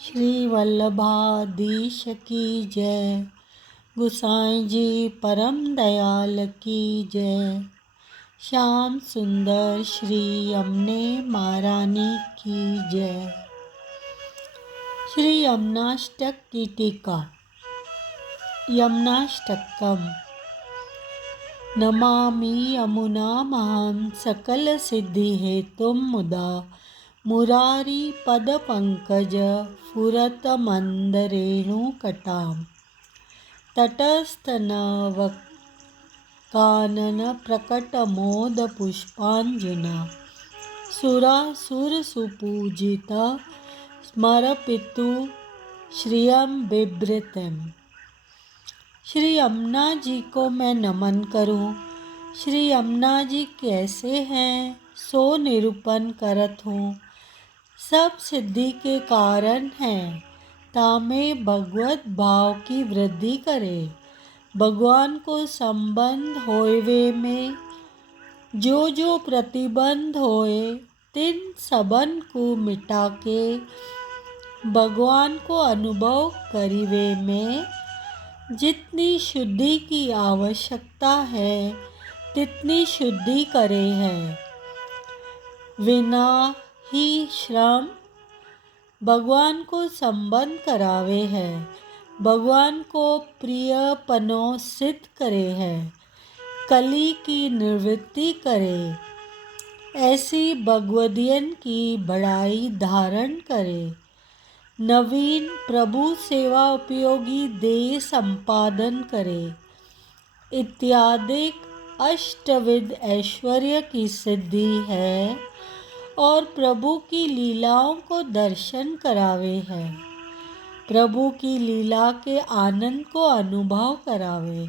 श्री वल्लभाधीश की जय। गोसाई जी परम दयाल की जय। श्याम सुंदर श्री यमुने महारानी की जय। श्री यमुनाष्टक की टीका। यमुनाष्टकम। नमामि यमुनामहं सकल सिद्धि हेतुं मुदा मुरारी पद पंकज फुरत मंदरेणुकटां तटस्थनवकानन प्रकटमोद पुष्पांजुना सुरासुर सुपूजिता स्मरपितु श्रियं बिभृतिम्। श्री यमुना जी को मैं नमन करूं। श्री यमुना जी कैसे हैं सो निरूपण करत हूँ। सब सिद्धि के कारण हैं, तामे भगवत भाव की वृद्धि करे। भगवान को संबंध होवे में जो जो प्रतिबंध होए तिन सबन को मिटा के भगवान को अनुभव करीवे में जितनी शुद्धि की आवश्यकता है तितनी शुद्धि करे है। विना ही श्रम भगवान को संबंध करावे है, भगवान को प्रियपनो सिद्ध करे है, कली की निवृत्ति करे, ऐसी भगवदियन की बड़ाई धारण करे, नवीन प्रभु सेवा उपयोगी देह संपादन करे, इत्यादि अष्टविध ऐश्वर्य की सिद्धि है और प्रभु की लीलाओं को दर्शन करावे है। प्रभु की लीला के आनंद को अनुभव करावे,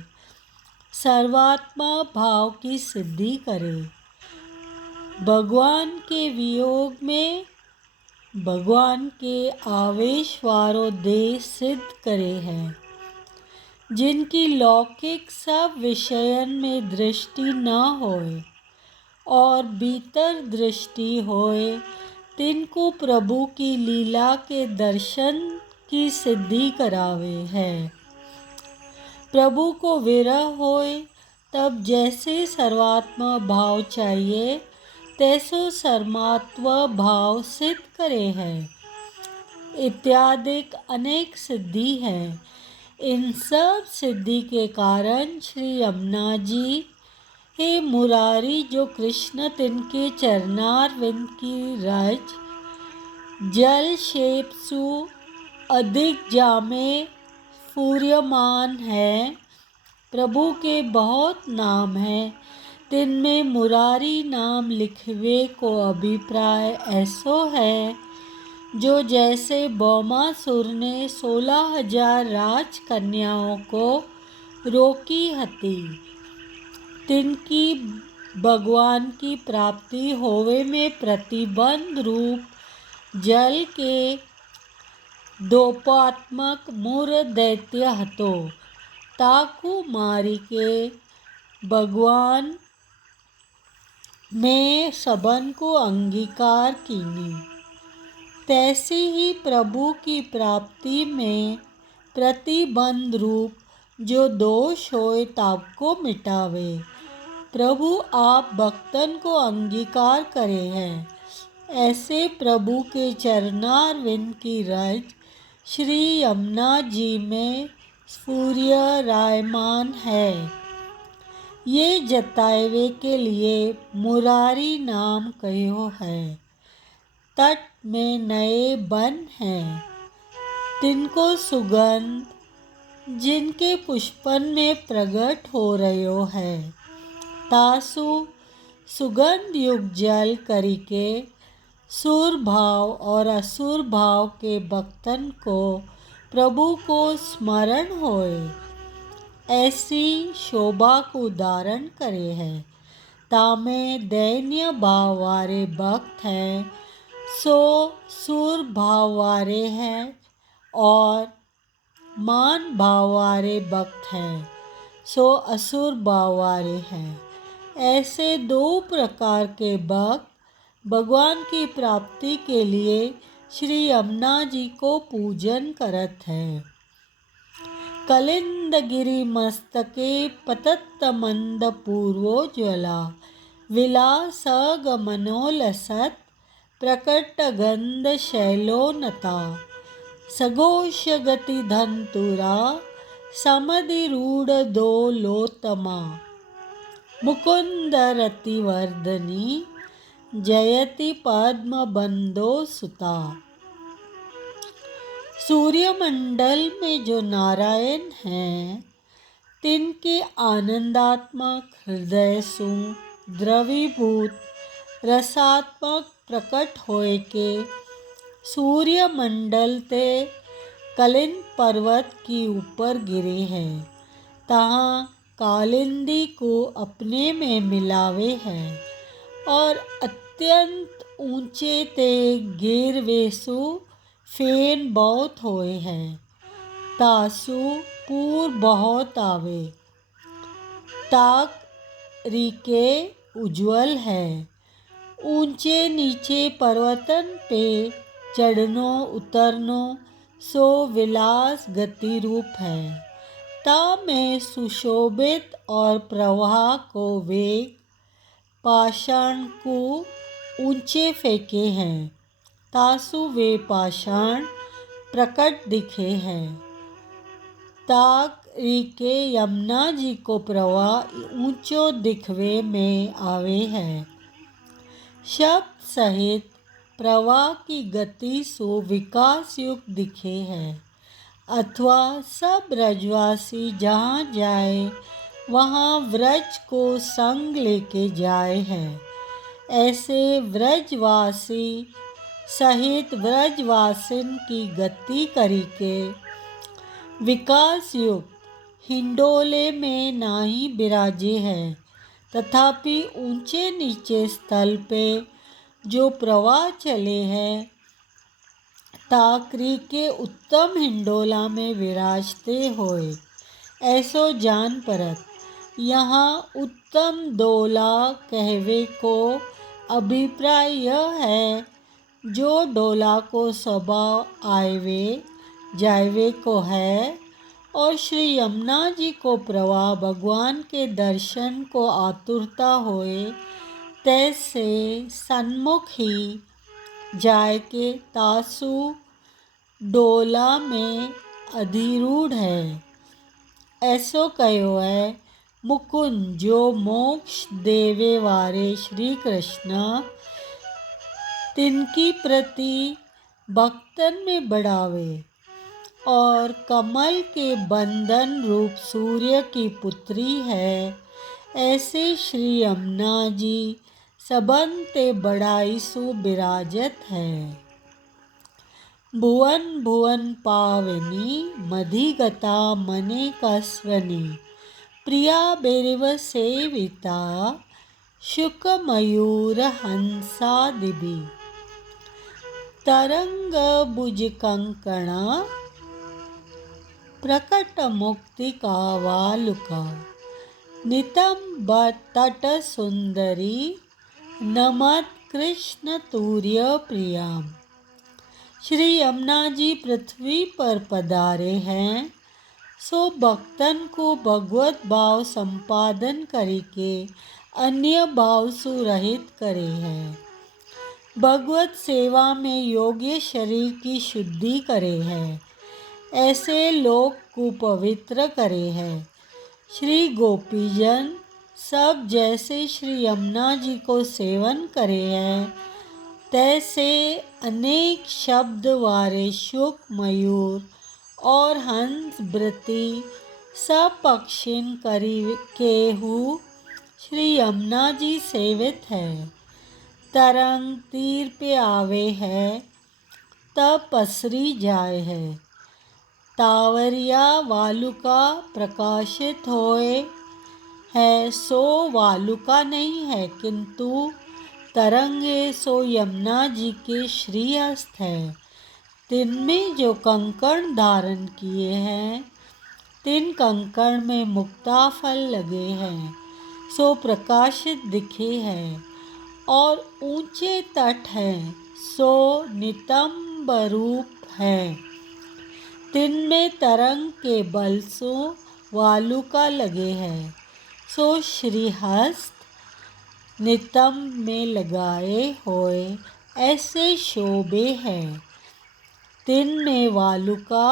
सर्वात्मा भाव की सिद्धि करे, भगवान के वियोग में भगवान के आवेश वारो देह सिद्ध करे है। जिनकी लौकिक सब विषयन में दृष्टि न होए और भीतर दृष्टि होए तिनको प्रभु की लीला के दर्शन की सिद्धि करावे है। प्रभु को विरह होए तब जैसे सर्वात्मा भाव चाहिए तैसो सर्वात्मा भाव सिद्ध करे है, इत्यादि अनेक सिद्धि है। इन सब सिद्धि के कारण श्री यमुना जी हे मुरारी जो कृष्ण तिनके चरणारविंद की रज जल शेप्सु अधिक जामे फूर्यमान है। प्रभु के बहुत नाम हैं, तिनमें मुरारी नाम लिखवे को अभिप्राय ऐसो है जो जैसे भौमासुर ने 16,000 राजकन्याओं को रोकी हती तिनकी भगवान की प्राप्ति होवे में प्रतिबंध रूप जल के दोपात्मक मूर दैत्य हतो ताकू मारी के भगवान में सबन को अंगीकार कीनी। तैसे ही प्रभु की प्राप्ति में प्रतिबंध रूप जो दोष होए ताको मिटावे। प्रभु आप भक्तन को अंगीकार करे हैं। ऐसे प्रभु के चरणारविंद की रज श्री यमुना जी में स्फुर्यरायमान है। ये जतावे के लिए मुरारी नाम कहो है। तट में नए वन हैं, तिनको सुगंध जिनके पुष्पन में प्रकट हो रहो है। तासु सुगंध युक्त जल करिके सुर भाव और असुर भाव के भक्तन को प्रभु को स्मरण होए ऐसी शोभा को धारण करे है। तामे दैन्य भाव वाले भक्त हैं सो सुर भाव वाले हैं और मान भाव वाले भक्त हैं सो असुर भाव वाले हैं। ऐसे दो प्रकार के भक्त भगवान की प्राप्ति के लिए श्री यमुना जी को पूजन करत है। कलिंदगिरि मस्तके पतत मंद पूर्वोज्वला विलास गमनोलसत प्रकट गंध शैलोनता सघोष गति धंतुरा समधिरूढ़ दोलोत्तमा मुकुंद रतिवर्धनी जयति पद्म बंदो सुता। सूर्यमंडल में जो नारायण हैं, तिनके आनंदात्मक हृदय सु द्रवीभूत रसात्मक प्रकट होए के सूर्यमंडल ते कलिंद पर्वत की ऊपर गिरे हैं, तहाँ कालिंदी को अपने में मिलावे हैं और अत्यंत ऊंचे ते गिरवेसु फेन बहुत होए हैं, तासु पूर बहुत आवे, ताक रीके उज्ज्वल है। ऊंचे नीचे पर्वतन पे चढ़नो उतरनो सो विलास गति रूप है। ता में सुशोभित और प्रवाह को वेग पाषाण को ऊंचे फेंके हैं, तासु वे पाषाण प्रकट दिखे हैं। ताक रीके यमुना जी को प्रवाह ऊंचो दिखवे में आवे है। शब्द सहित प्रवाह की गति सो विकास युक्त दिखे है, अथवा सब ब्रजवासी जहाँ जाए वहाँ व्रज को संग लेके जाए है। ऐसे व्रजवासी सहित व्रजवासिन की गति करी के विकास युक्त हिंडोले में नाही विराजे है, तथापि ऊंचे नीचे स्थल पे जो प्रवाह चले हैं, ताकरी के उत्तम हिंडोला में विराजते होए ऐसो जान परत। यहाँ उत्तम डोला कहवे को अभिप्राय यह है, जो डोला को स्वभाव आयवे जायवे को है और श्री यमुना जी को प्रवाह भगवान के दर्शन को आतुरता होए तैसे सन्मुख ही जाय के तासु डोला में अधिरूढ़ है। ऐसो कहो है मुकुंद जो मोक्ष देवे वारे श्री कृष्ण तिनकी प्रति भक्तन में बढ़ावे और कमल के बंधन रूप सूर्य की पुत्री है। ऐसे श्री यमुना जी सबन ते बड़ाई सु विराजत है। भुवन भुवन पावनी मधिगता मने कस्वनी प्रिया बेरिव सेविता शुक मयूर हंसादिभि तरंग भुज कंकणा प्रकट मुक्ति कावालुका नितंब तट सुंदरी नमत कृष्ण तूर्य प्रियाम। श्री यमुना जी पृथ्वी पर पधारे हैं, सो भक्तन को भगवत भाव संपादन करके अन्य भाव सुरहित करे हैं। भगवत सेवा में योग्य शरीर की शुद्धि करे हैं, ऐसे लोक को पवित्र करे हैं। श्री गोपीजन सब जैसे श्री यमुना जी को सेवन करे हैं, तैसे अनेक शब्द वारे शुक मयूर और हंस वृत्ति सब पक्षिन करी केहू श्री यमुना जी सेवित है। तरंग तीर पे आवे है तब पसरी जाए है। तावरिया वालुका प्रकाशित होए है, सो वालुका नहीं है, किंतु तरंगे सो यमुना जी के श्रीहस्त है। तिनमें जो कंकण धारण किए हैं, तिन कंकण में मुक्ता फल लगे हैं, सो प्रकाशित दिखे हैं और ऊंचे तट हैं, सो नितंब नितंब रूप है। तिन में तरंग के बल सो वालुका लगे है। सो श्रीहस्त नितंब में लगाए होए ऐसे शोभे है। तिन में वालुका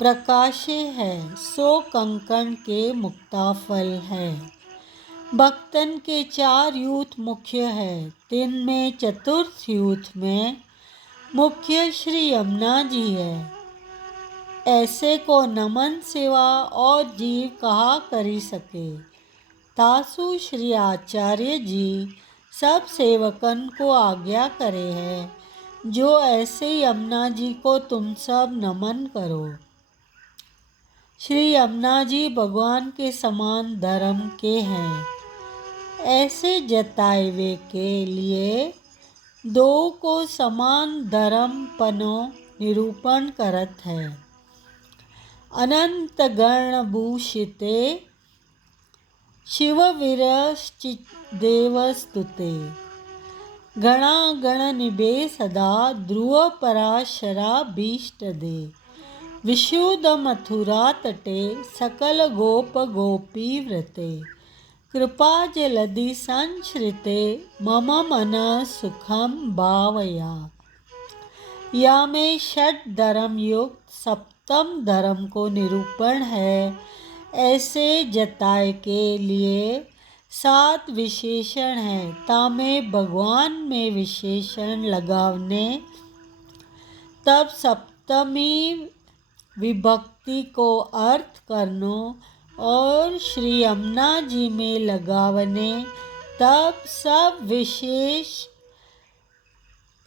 प्रकाशे है। सो कंकण के मुक्ताफल है। भक्तन के 4 यूथ मुख्य है। तिन में चतुर्थ यूथ में मुख्य श्री यमुना जी है। ऐसे को नमन सेवा और जीव कहा करी सके। तासु श्री आचार्य जी सब सेवकन को आज्ञा करे है, जो ऐसे यमुना जी को तुम सब नमन करो। श्री यमुना जी भगवान के समान धर्म के हैं। ऐसे जताए वे के लिए दो को समान धर्म पनो निरूपण करत है। अनंत गण भूषिते शिव विरश्चिदेवस्तुते। गणा गण निभे सदा ध्रुव पराशरा भीष्ट दे। विशुद्ध मथुरा तटे सकल गोप गोपी व्रते। कृपा जलधि संश्रिते मम मन सुखम भावया। या में षट धर्म युक्त सप्तम धर्म को निरूपण है। ऐसे जताए के लिए 7 विशेषण है। तामे भगवान में विशेषण लगावने तब सप्तमी विभक्ति को अर्थ करनो और श्री यमुना जी में लगावने तब सब विशेष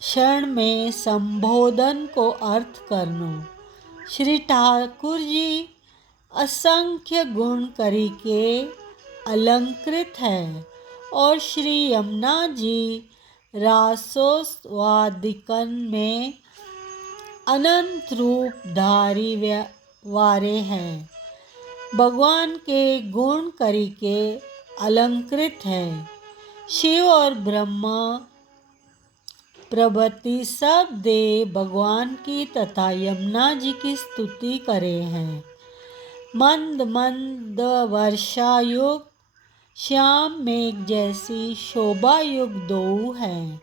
क्षण में संबोधन को अर्थ करनो। श्री ठाकुर जी असंख्य गुण करी के अलंकृत है और श्री यमुना जी रासोस्वादिकन में अनंत रूप धारी वारे हैं। भगवान के गुण करी के अलंकृत है। शिव और ब्रह्मा प्रभृति सब देव भगवान की तथा यमुना जी की स्तुति करे हैं। मंद मंद वर्षायुक्त श्याम मेघ जैसी शोभा युक्त दो हैं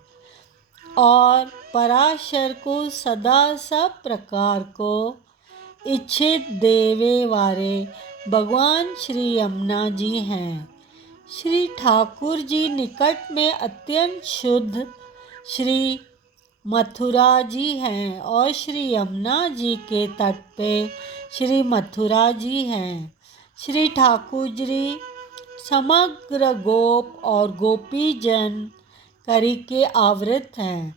और पराशर को सदा सब प्रकार को इच्छित देवे वाले भगवान श्री यमुना जी हैं। श्री ठाकुर जी निकट में अत्यंत शुद्ध श्री मथुरा जी हैं और श्री यमुना जी के तट पे श्री मथुरा जी हैं। श्री ठाकुर जी समग्र गोप और गोपी जन करी के आवृत हैं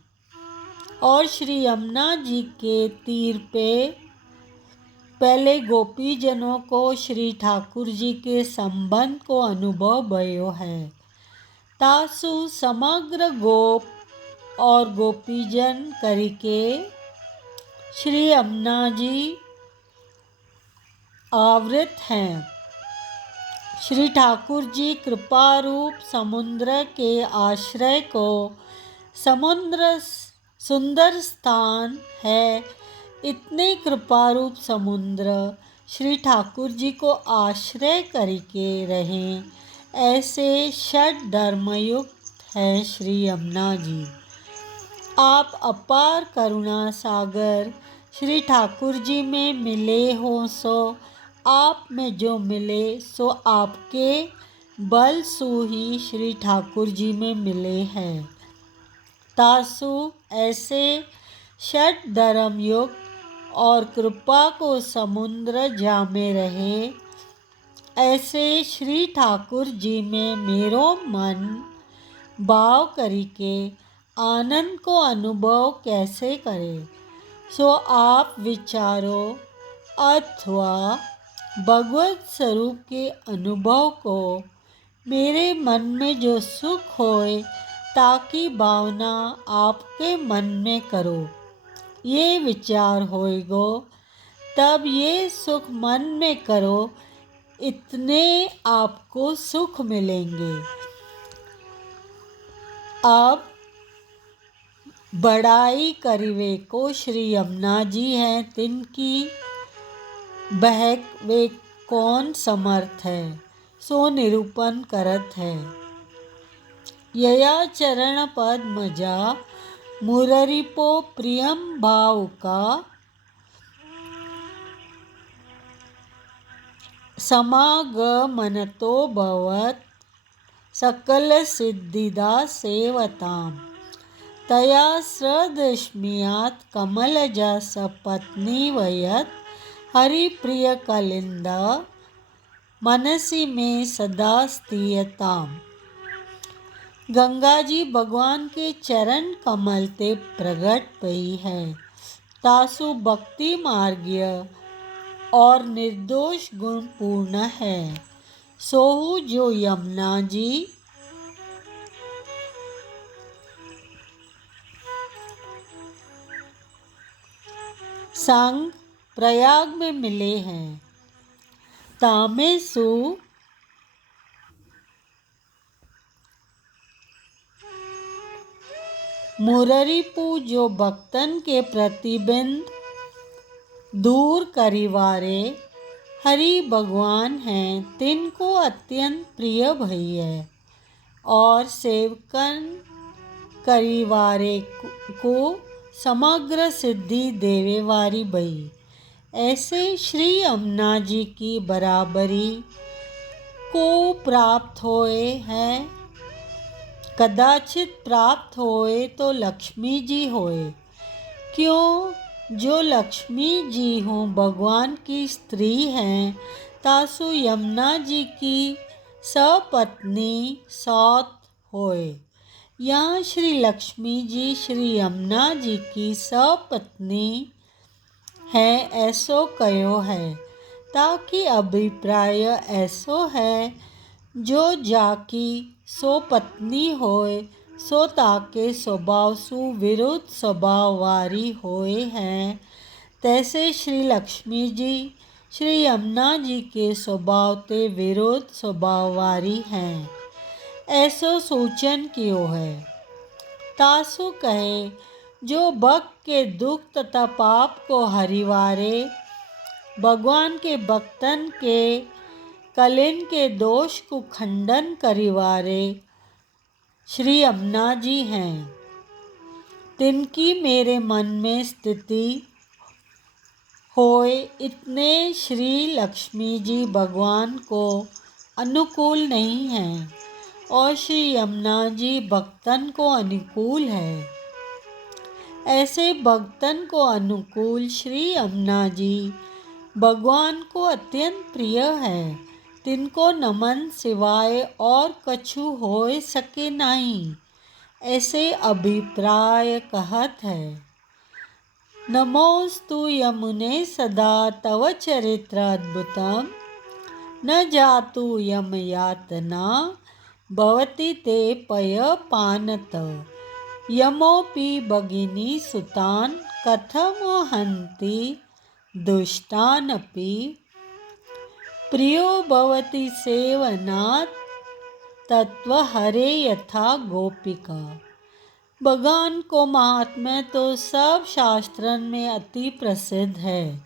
और श्री यमुना जी के तीर पे पहले गोपी जनों को श्री ठाकुर जी के संबंध को अनुभव भयो है। तासु समग्र गोप और गोपीजन करी के श्री यमुना जी आवृत हैं। श्री ठाकुर जी कृपा रूप समुद्र के आश्रय को समुद्र सुंदर स्थान है। इतने कृपा रूप समुद्र श्री ठाकुर जी को आश्रय करके रहें ऐसे षट धर्मयुक्त है श्री यमुना जी। आप अपार करुणा सागर श्री ठाकुर जी में मिले हो सो आप में जो मिले सो आपके बल सु ही श्री ठाकुर जी में मिले हैं। तासु ऐसे षट धर्म युक्त और कृपा को समुद्र जामे रहे ऐसे श्री ठाकुर जी में मेरो मन भाव करी के आनंद को अनुभव कैसे करे सो आप विचारो अथवा भगवत स्वरूप के अनुभव को मेरे मन में जो सुख होए ताकि भावना आपके मन में करो ये विचार होएगो तब ये सुख मन में करो इतने आपको सुख मिलेंगे। अब बड़ाई करिवे को श्री यमुना जी हैं, तिनकी बहक वे कौन समर्थ है, सो निरूपण करत है। यया चरण पद्मजा मुररिपो प्रियम भाव का, समागमनतो भवत सकल सिद्धिदा सेवताम। तया सदृश्मियात कमलजा सपत्नी वयत, हरिप्रिय कलिंदा मनसी में सदा स्थियताम। गंगा जी भगवान के चरण कमल ते प्रगट पई है। तासु भक्ति मार्गीय और निर्दोष गुण पूर्ण है। सोहु जो यमुना जी संग प्रयाग में मिले हैं। तामे सु मुररिपु जो भक्तन के प्रतिबंध दूर करिवारे हरि भगवान हैं, तिनको अत्यंत प्रिय भई है। और सेवकन करिवारे को समग्र सिद्धि देवे वारी भई। ऐसे श्री यमुना जी की बराबरी को प्राप्त होए हैं। कदाचित प्राप्त होए तो लक्ष्मी जी होए। क्यों? जो लक्ष्मी जी हों भगवान की स्त्री हैं, तासु यमुना जी की सपत्नी सौत होए। यहाँ श्री लक्ष्मी जी श्री यमुना जी की सपत्नी है ऐसो कहो है। ताकि अभिप्राय ऐसो है, जो जाकी सो पत्नी होए सो ताके स्वभाव सु विरुद्ध स्वभाव वारी होए हैं। तैसे श्री लक्ष्मी जी श्री यमुना जी के स्वभाव ते विरुद्ध स्वभाव वारी हैं, ऐसो सूचन कियो है। तासु कहे जो भक्त के दुख तथा पाप को हरिवारे, भगवान के भक्तन के कलिन के दोष को खंडन करिवारे श्री यमुना जी हैं। तिनकी मेरे मन में स्थिति होए, इतने श्री लक्ष्मी जी भगवान को अनुकूल नहीं हैं और श्री यमुना जी भक्तन को अनुकूल है। ऐसे भक्तन को अनुकूल श्री यमुना जी भगवान को अत्यंत प्रिय है। तिनको नमन सिवाय और कछु होए सके नहीं, ऐसे अभिप्राय कहत है। नमोस्तु यमुने सदा तव चरित्र अद्भुतम, न जातु यम यातना भवति ते पय पानत। यमोपि भगिनी सुतान कथम हन्ति दुष्टानपि, प्रियो भवति सेवनात् तत्वहरे यथा गोपिका। भगवान को महात्म्य तो सब शास्त्रन में अति प्रसिद्ध है।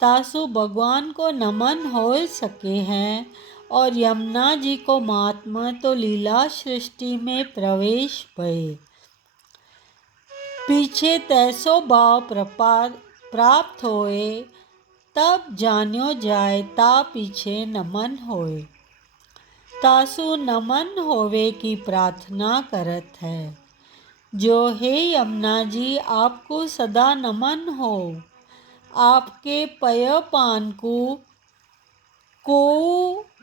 तासु भगवान को नमन हो सके हैं और यमुना जी को महात्मा तो लीला सृष्टि में प्रवेश भये। पीछे तैसो भाव प्राप्त होए, तब जान्यो जाए ता पीछे नमन होए। तासु नमन होवे की प्रार्थना करत है। जो हे यमुना जी आपको सदा नमन हो, आपके पय पान को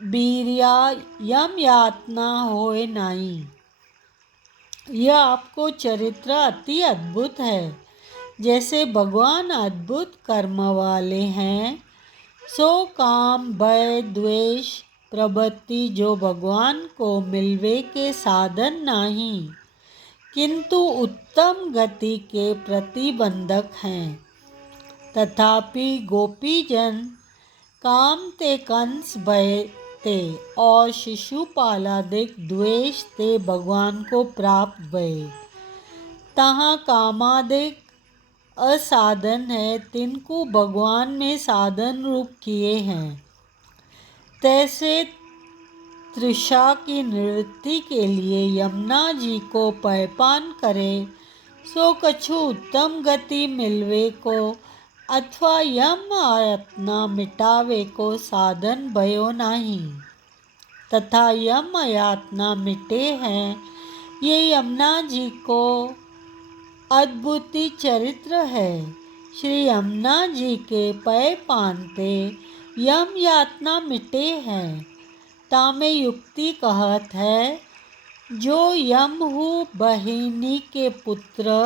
बीरिया यम यातना होए नहीं। यह आपको चरित्र अति अद्भुत है। जैसे भगवान अद्भुत कर्म वाले हैं, सो काम भय द्वेष प्रवृत्ति जो भगवान को मिलवे के साधन नहीं, किंतु उत्तम गति के प्रतिबंधक हैं। तथापि गोपीजन काम ते कंस भय ते और शिशुपालादिक द्वेष ते भगवान को प्राप्त भये। तहाँ कामादिक असाधन है, तिनको भगवान में साधन रूप किए हैं। तैसे तृषा की निवृत्ति के लिए यमुना जी को पैपान करे, सो कछु उत्तम गति मिलवे को अथवा यम यातना मिटावे को साधन भयो नहीं। तथा यम यातना मिटे हैं, ये यमुना जी को अद्भुती चरित्र है। श्री यमुना जी के पै पानते यम यातना मिटे हैं। तामे युक्ति कहत है, जो यम हु बहिनी के पुत्र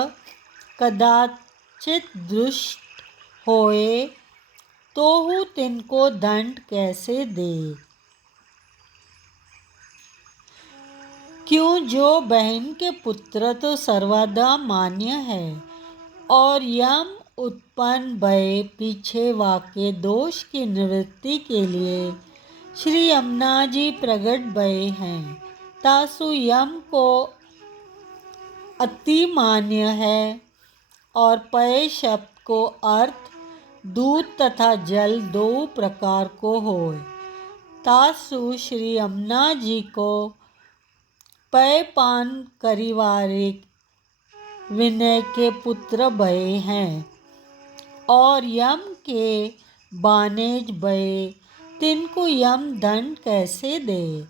कदाचित दुष्ट होए, तो हु तिनको दंड कैसे दे। क्यों, जो बहन के पुत्र तो सर्वदा मान्य है, और यम उत्पन्न भय पीछे वाके दोष की निवृत्ति के लिए श्री यमुना जी प्रगट भये हैं। तासु यम को अति मान्य है, और पय शब्द को अर्थ दूध तथा जल दो प्रकार को होए। तासु श्री यमुना जी को पय पान करिवारे विनय के पुत्र भये हैं, और यम के बानेज भये, तिनको यम दंड कैसे दे।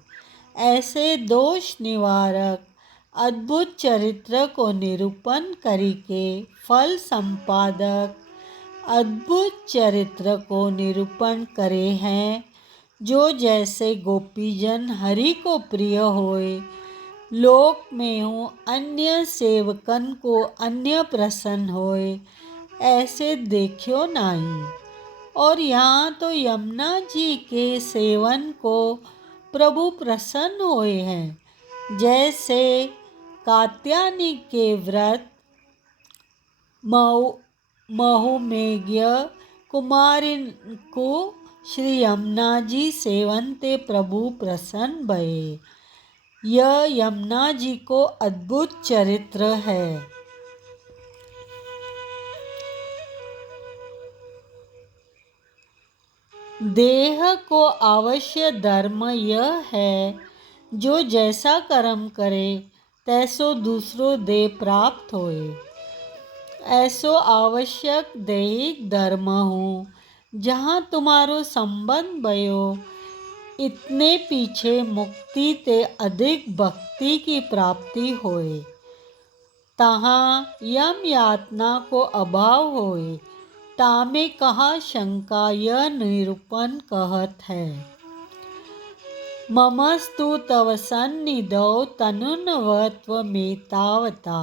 ऐसे दोष निवारक अद्भुत चरित्र को निरूपण करिके फल संपादक अद्भुत चरित्र को निरूपण करे हैं। जो जैसे गोपीजन हरि को प्रिय होए, लोक में हूँ अन्य सेवकन को अन्य प्रसन्न होए, ऐसे देखियो नहीं। और यहाँ तो यमुना जी के सेवन को प्रभु प्रसन्न होए हैं। जैसे कात्यायनी के व्रत महुमेघ्य कुमारिन को श्री यमुना जी सेवन ते प्रभु प्रसन्न भये। यह यमुना जी को अद्भुत चरित्र है। देह को अवश्य धर्म यह है, जो जैसा कर्म करे तैसो दूसरो देह प्राप्त होए। ऐसो आवश्यक दैहिक धर्म हो, जहाँ तुम्हारो संबंध भयो, इतने पीछे मुक्ति ते अधिक भक्ति की प्राप्ति होए। तहाँ यम यातना को अभाव होए, तामे कहा शंका यह निरूपण कहत है। ममस्तु तव सन्निधौ तनुनवत्व में तावता,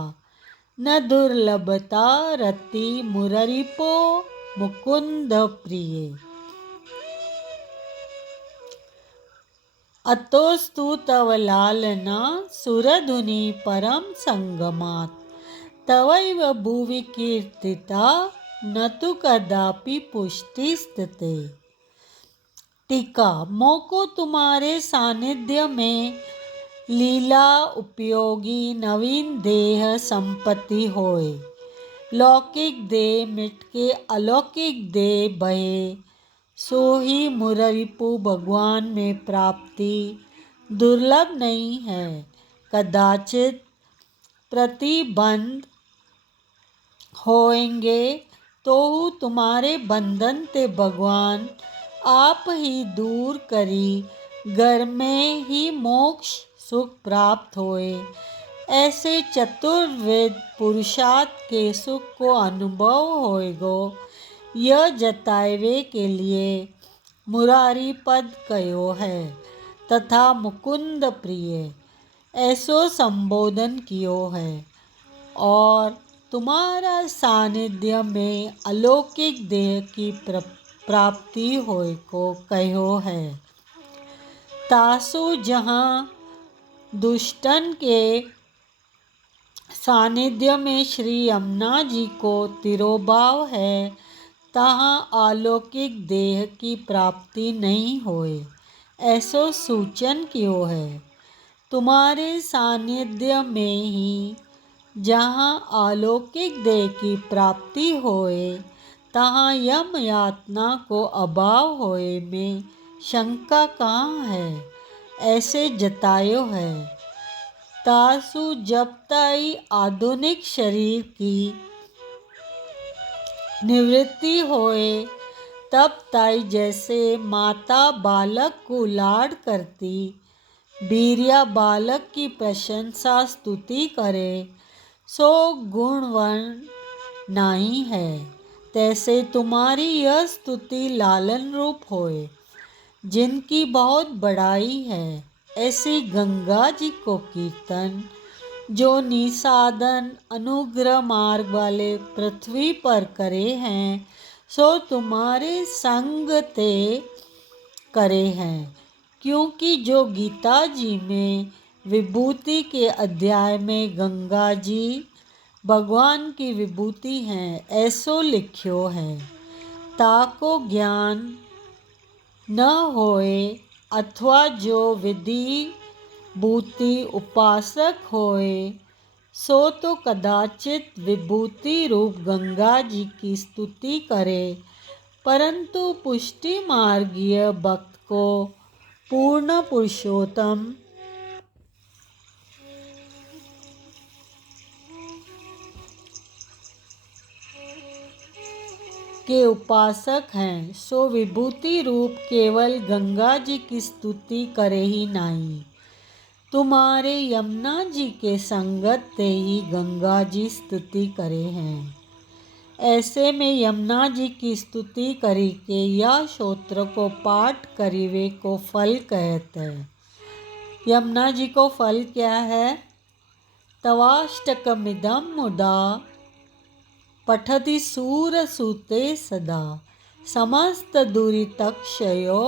न दुर्लभता रति मुररिपो मुकुंद प्रिये। अतोस्तु तव लालना सुरधुनि परम संगमात्, तवैव भुवि कीर्तिता न तु कदापि पुष्टि स्थिते। टीका। मोको तुम्हारे सानिध्य में लीला उपयोगी नवीन देह संपत्ति होए। लौकिक देह मिट के अलौकिक देह बहे, सो ही मुररिपु भगवान में प्राप्ति दुर्लभ नहीं है। कदाचित प्रतिबंध होएंगे, तो तुम्हारे बंधन ते भगवान आप ही दूर करी, घर में ही मोक्ष सुख प्राप्त होए। ऐसे चतुर्विध पुरुषार्थ के सुख को अनुभव होएगो, यह जतावे के लिए मुरारी पद कयो है, तथा मुकुंद प्रिय ऐसो संबोधन कियो है। और तुम्हारा सानिध्य में अलौकिक देह की प्राप्ति होए को कहो है। तासु जहाँ दुष्टन के सानिध्य में श्री यमुना जी को तिरोभाव है, तहाँ अलौकिक देह की प्राप्ति नहीं होए, ऐसो सूचन क्यों है। तुम्हारे सानिध्य में ही जहाँ अलौकिक देह की प्राप्ति होए तहाँ यम यातना को अभाव होए में शंका कहाँ है, ऐसे जतायो है। तासु जब ताई आधुनिक शरीर की निवृत्ति होए तब ताई जैसे माता बालक को लाड करती, बीरिया बालक की प्रशंसा स्तुति करे, सो गुणवन नहीं है, तैसे तुम्हारी यह स्तुति लालन रूप होए, जिनकी बहुत बड़ाई है। ऐसी गंगा जी को कीर्तन जो निसाधन अनुग्रह मार्ग वाले पृथ्वी पर करे हैं, सो तुम्हारे संग ते करे हैं। क्योंकि जो गीता जी में विभूति के अध्याय में गंगा जी भगवान की विभूति हैं, ऐसो लिख्यो है। ताको ज्ञान न होए अथवा जो विधि भूति उपासक होए, सो तो कदाचित विभूति रूप गंगा जी की स्तुति करे, परंतु पुष्टि मार्गीय भक्त को पूर्ण पुरुषोत्तम के उपासक हैं, सो विभूति रूप केवल गंगा जी की स्तुति करे ही नहीं। तुम्हारे यमुना जी के संगत ते ही गंगा जी स्तुति करे हैं। ऐसे में यमुना जी की स्तुति करी के या श्रोत्र को पाठ करीवे को फल कहते हैं। यमुना जी को फल क्या है? तवाष्टकमिदं मुदा पठति सूरसूते सदा, समस्त दुरितक्षयो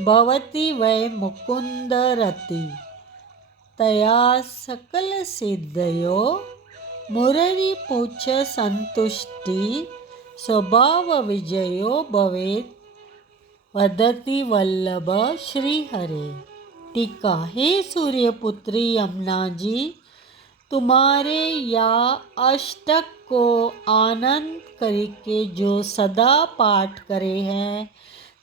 भवति वै मुकुंद रति, तया सकल सिद्धयो मुररी पुछ संतुष्टि, स्वभाव विजयो भवेत वदति वल्लभ श्री हरे। टीका। हे सूर्यपुत्री यमुना जी, तुम्हारे या अष्टक को आनंद करके जो सदा पाठ करे हैं,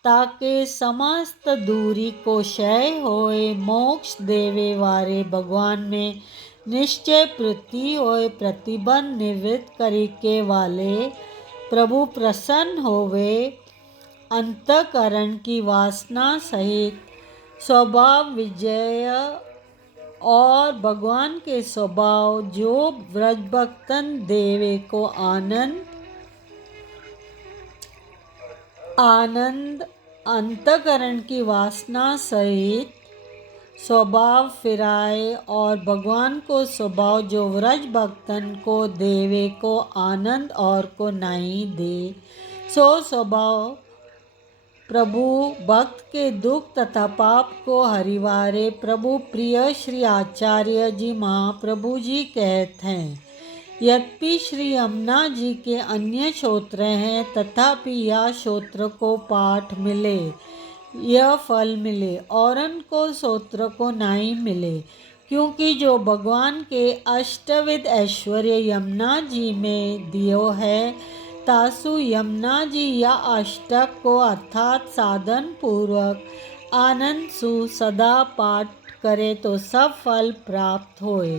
ताके समस्त दूरी को क्षय होए, मोक्ष देवे वारे भगवान में निश्चय प्रीति होए, प्रतिबंध निवृत्त करके वाले प्रभु प्रसन्न होवे, अंतकरण की वासना सहित स्वभाव विजय और भगवान के स्वभाव जो व्रजभक्तन देवे को आनंद अंतकरण की वासना सहित स्वभाव फिराए, और भगवान को स्वभाव जो व्रज भक्तन को देवे को आनंद और को नहीं दे, सो स्वभाव प्रभु भक्त के दुख तथा पाप को हरिवारे प्रभु प्रिय श्री आचार्य जी महाप्रभु जी कहते हैं। यद्यपि श्री यमुना जी के अन्य श्रोत्र हैं, तथापि यह श्रोत्र को पाठ मिले, यह फल मिले, और उनको श्रोत्र को नहीं मिले, क्योंकि जो भगवान के अष्टविध ऐश्वर्य यमुना जी में दियो है, तासु यमुना जी या अष्टक को अर्थात साधन पूर्वक आनंद सु सदा पाठ करे तो सब फल प्राप्त होए।